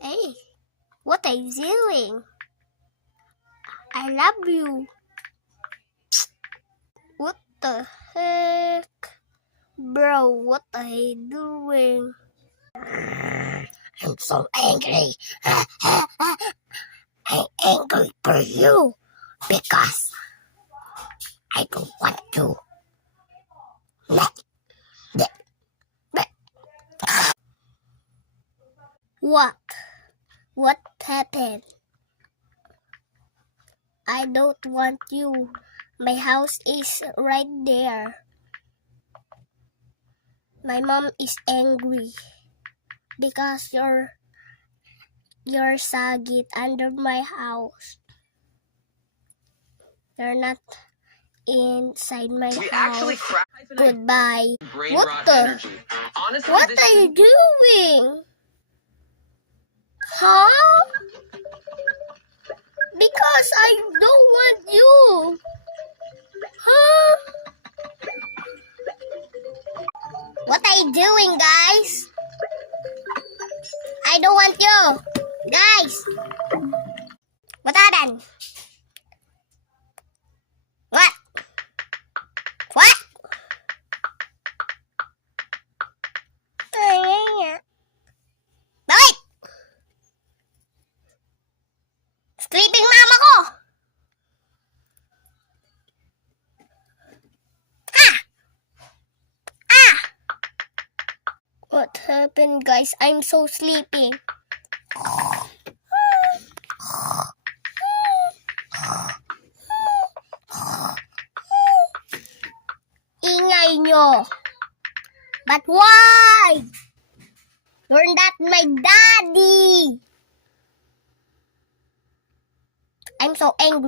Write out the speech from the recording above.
Hey, what are you doing? I love you. What the heck? Bro, what are you doing? I'm so angry. I'm angry for you because I don't want to. What? What happened? I don't want you. My house is right there. My mom is angry because you're sagit under my house. You're not inside my house. Goodbye. What the? Honestly, What are you doing? Huh? Because I don't want you. Huh? What are you doing, guys? I don't want you. Guys. What happened? What? What? Bakit? Sleeping mama ko. What happened, guys? I'm so sleepy. Ingay nyo. But why? You're not my daddy. I'm so angry.